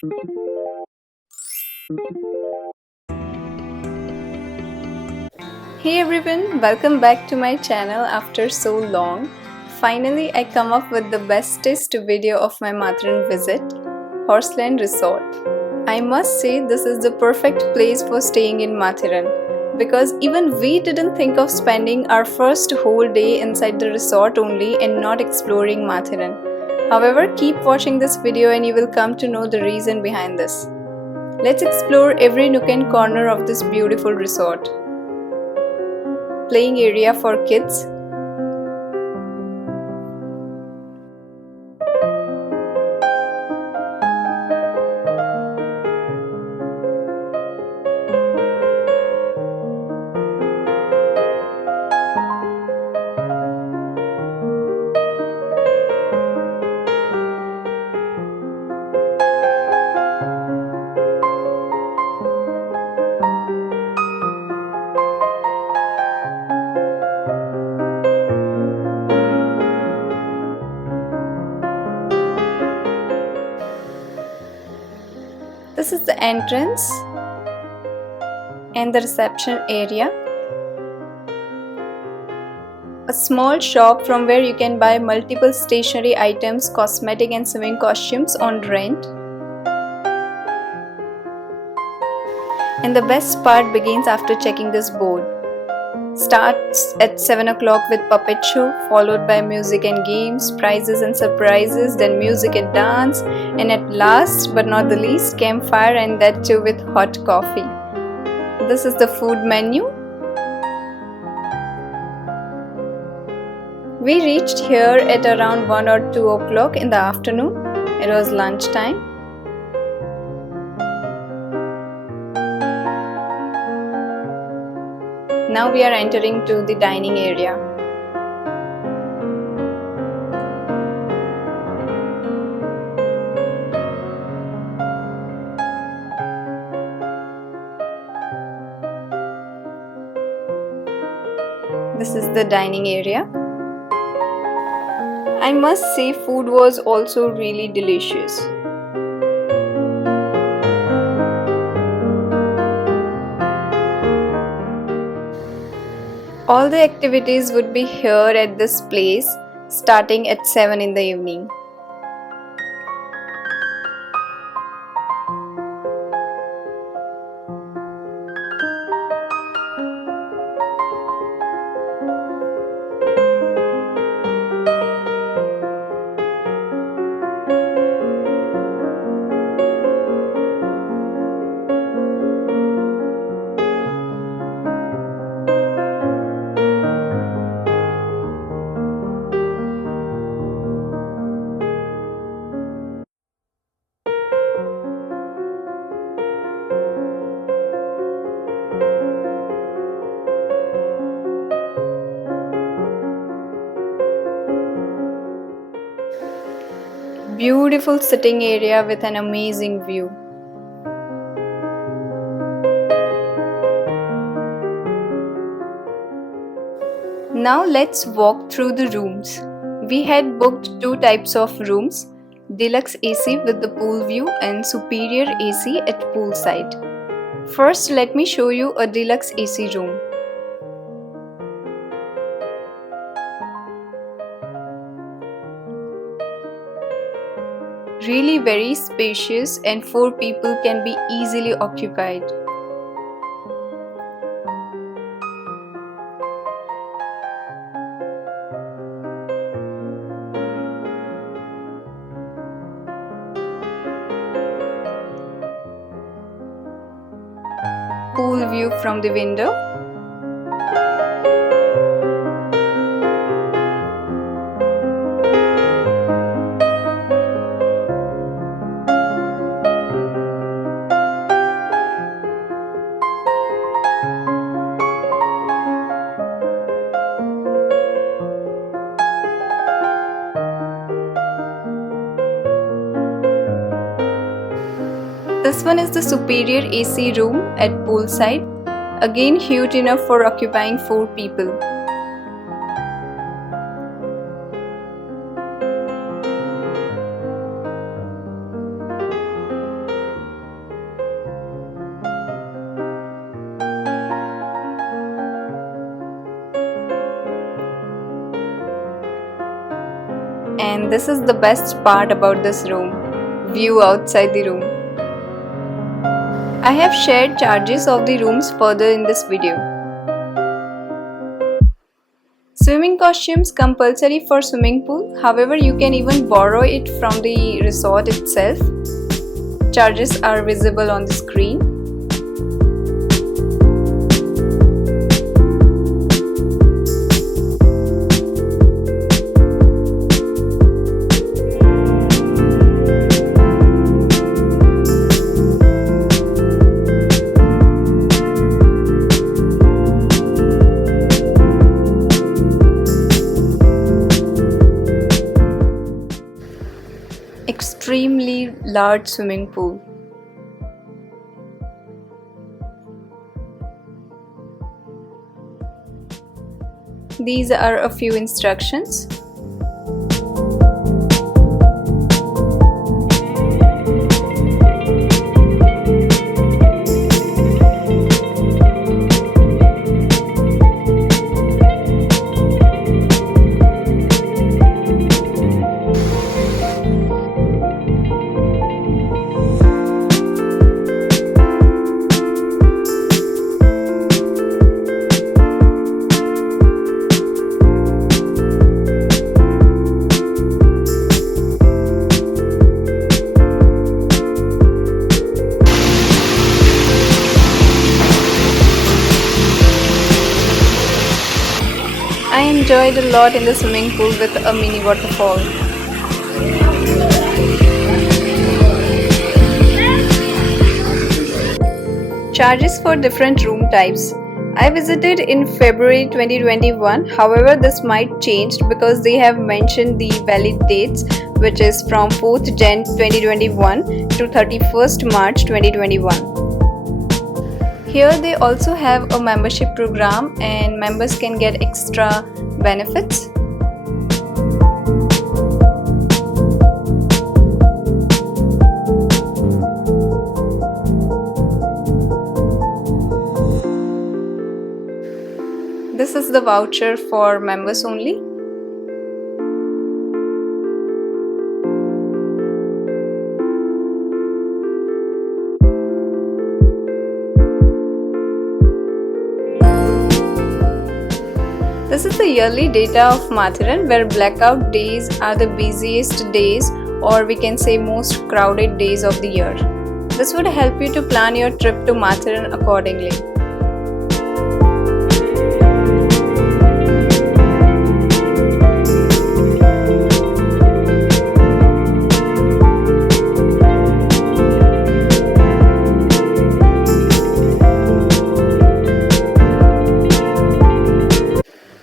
Hey everyone, welcome back to my channel after so long. Finally, I come up with the bestest video of my Matheran visit, Horseland Resort. I must say this is the perfect place for staying in Matheran because even we didn't think of spending our first whole day inside the resort only and not exploring Matheran. However, keep watching this video and you will come to know the reason behind this. Let's explore every nook and corner of this beautiful resort. Playing area for kids. This is the entrance and the reception area. A small shop from where you can buy multiple stationery items, cosmetic and swimming costumes on rent. And the best part begins after checking this board. Starts at 7 o'clock with puppet show, followed by music and games, prizes and surprises, then music and dance, and at last but not the least, campfire, and that too with hot coffee. This is the food menu. We reached here at around 1 or 2 o'clock in the afternoon. It was lunchtime. Now we are entering to the dining area. This is the dining area. I must say food was also really delicious. All the activities would be here at this place starting at 7 in the evening. Beautiful sitting area with an amazing view. Now let's walk through the rooms. We had booked two types of rooms, deluxe AC with the pool view and superior AC at poolside. First, let me show you a deluxe AC room. Really very spacious and 4 people can be easily occupied. Pool view from the window. This one is the superior AC room at poolside, again huge enough for occupying 4 people. And this is the best part about this room, view outside the room. I have shared charges of the rooms further in this video. Swimming costumes compulsory for swimming pool, however you can even borrow it from the resort itself. Charges are visible on the screen. Extremely large swimming pool. These are a few instructions. I enjoyed a lot in the swimming pool with a mini waterfall. Charges for different room types. I visited in February 2021, however this might change because they have mentioned the valid dates, which is from 4th Jan 2021 to 31st March 2021. Here they also have a membership program and members can get extra benefits. This is the voucher for members only. This is the yearly data of Matheran, where blackout days are the busiest days, or we can say most crowded days of the year. This would help you to plan your trip to Matheran accordingly.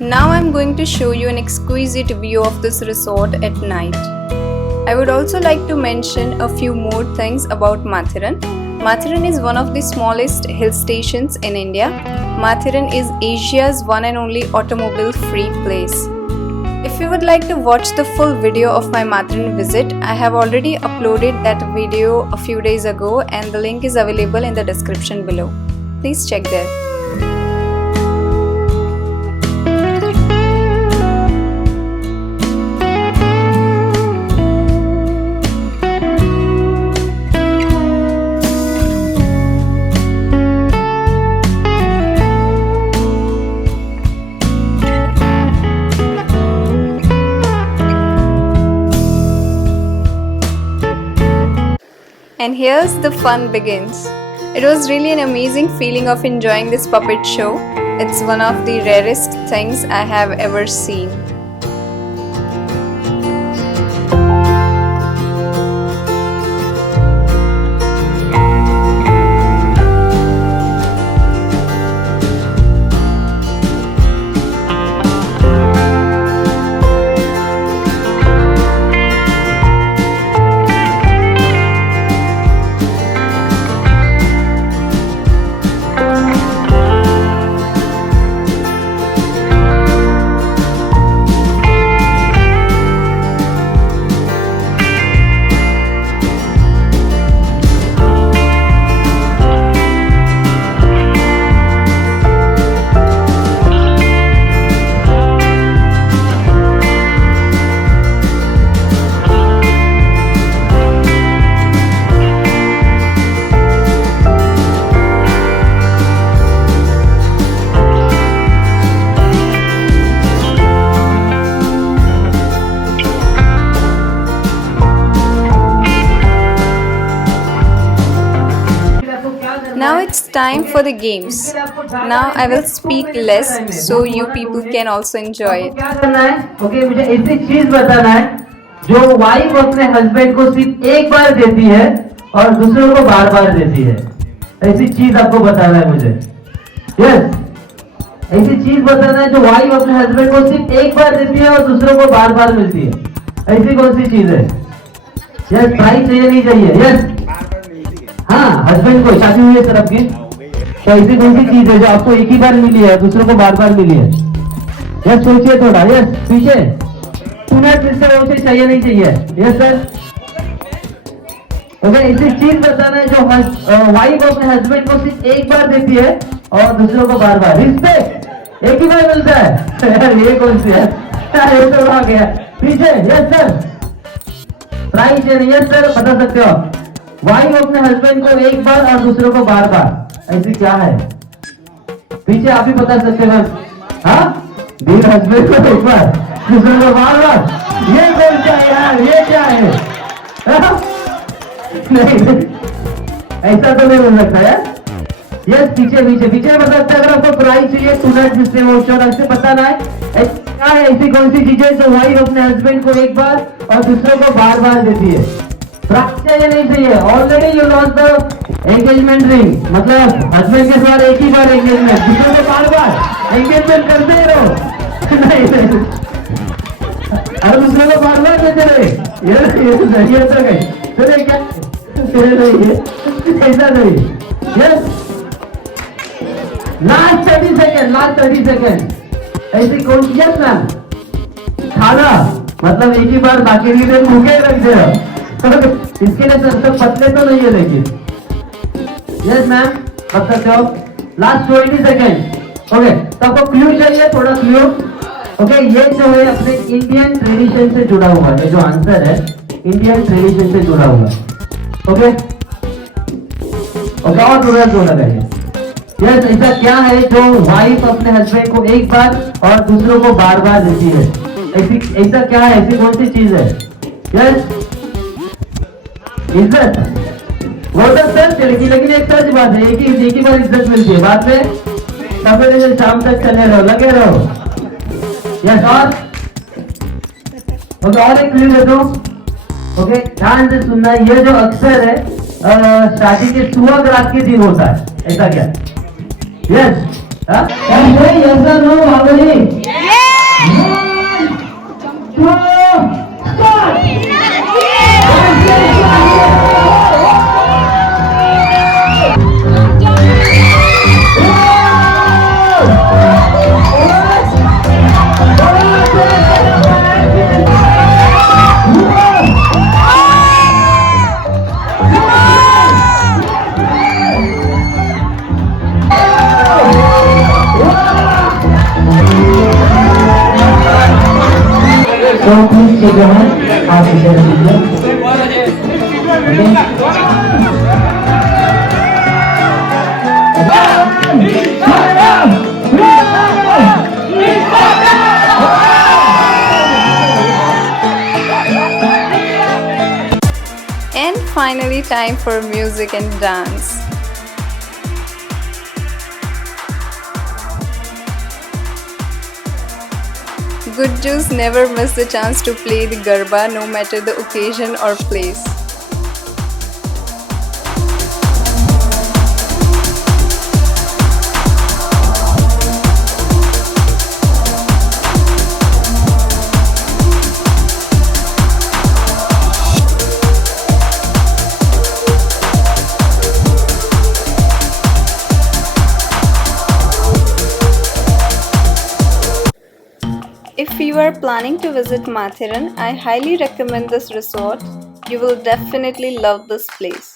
Now I'm going to show you an exquisite view of this resort at night. I would also like to mention a few more things about Matheran. Matheran is one of the smallest hill stations in India. Matheran is Asia's one and only automobile-free place. If you would like to watch the full video of my Matheran visit, I have already uploaded that video a few days ago and the link is available in the description below. Please check there. And here's the fun begins. It was really an amazing feeling of enjoying this puppet show. It's one of the rarest things I have ever seen. it's time for the games. Now I will speak less so you people can also enjoy it. क्या करना है? Okay, मुझे ऐसी चीज बताना है जो wife अपने हस्बैंड को सिर्फ एक बार देती है और दूसरों को बार बार देती है। ऐसी चीज आपको बताना है मुझे। यस, ऐसी चीज बताना है जो वाइफ अपने हस्बैंड को सिर्फ एक बार देती है और दूसरों को बार बार मिलती है। ऐसी कौन सी चीज है? यस, प्राइस चाहिए नहीं चाहिए? यस, हाँ, हस्बैंड को शादी हुई है सर आपकी, तो ऐसी कौन सी चीज है जो आपको एक ही बार मिली है दूसरों को बार बार मिली है? यस, सोचिए थोड़ा। यस, पीछे टूनेट मिलते वो चीज चाहिए नहीं चाहिए? Yes sir. ओके, ऐसी चीज बताना है जो वाइफ अपने हस्बैंड को सिर्फ एक बार देती है और दूसरों को बार बार। रिस्पेक्ट एक ही बार मिलता है यार, ये कौन सी है? ये तो आ गया पीछे। यस सर, प्राइस है। यस सर, बता सकते हो आप? वाइफ अपने हस्बैंड को एक बार और दूसरों को बार बार, ऐसी क्या है? पीछे आप ही बता सकते हो। हाँ, बीवी हस्बैंड को एक बार दूसरों को बार बार, ये कौन सा है यार? ये क्या है? नहीं, ऐसा तो नहीं हो सकता है। यस, पीछे पीछे पीछे बता सकते हैं। अगर आपको प्राइस चाहिए टूनेट जिसमें वो चौराहे से बताना है क्या है ऐसी कौन सी चीजें जो वाइफ अपने हस्बैंड को एक बार और दूसरों को बार बार देती है? प्राइस चाहिए नहीं चाहिए? Already you lost the engagement ring, मतलब हस्बैंड के साथ एक ही बार एंगेजमेंट, दूसरों को बार बार एंगेजमेंट करते ही रहो। नहीं, अरे दूसरों को बार बार देते रहे, ये तो गई तेरे क्या तेरे नहीं है, ऐसा नहीं। Yes, last 30 second, last 30 second. ऐसी कौन सी? यस मैम, खाना, मतलब एक ही बार बाकी नहीं देर भूखे रख दे रहे। इसके लिए सर सब पतले तो नहीं है लेकिन। यस मैम, बता सकते हो? Last 20 second. ओके, तो आपको क्लू चाहिए, थोड़ा क्लू। ओके, ये जो है अपने इंडियन ट्रेडिशन से जुड़ा हुआ है, जो आंसर है इंडियन ट्रेडिशन से जुड़ा हुआ। ओके ओके, और थोड़ा जोर लगाइए। यस, ऐसा क्या है जो वाइफ अपने हस्बैंड को एक बार और दूसरों को बार बार देती है? ऐसा क्या है? ऐसी कौन सी चीज है? यस, इज्जत। वो तो सच है, लेकिन एक सच बात है, एक ही बार इज्जत मिलती है, बाद में सवेरे से शाम तक चले रहो, लगे रहो। यस, और एक क्लू दे दो। ओके, ध्यान से सुनना, ये जो अक्सर है शादी के सुहाग रात के दिन होता है, ऐसा क्या? यस, ऐसा नो भाभी। तो प्लीज जो है आप इधर And finally, time for music and dance. Good Jews never miss the chance to play the Garba, no matter the occasion or place. If you are planning to visit Matheran, I highly recommend this resort. You will definitely love this place.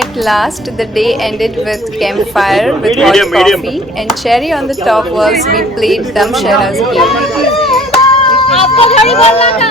At last, the day ended with campfire with hot coffee and cherry on the top was we played Dam Sharaz game. आपको थोड़ी बोलना था।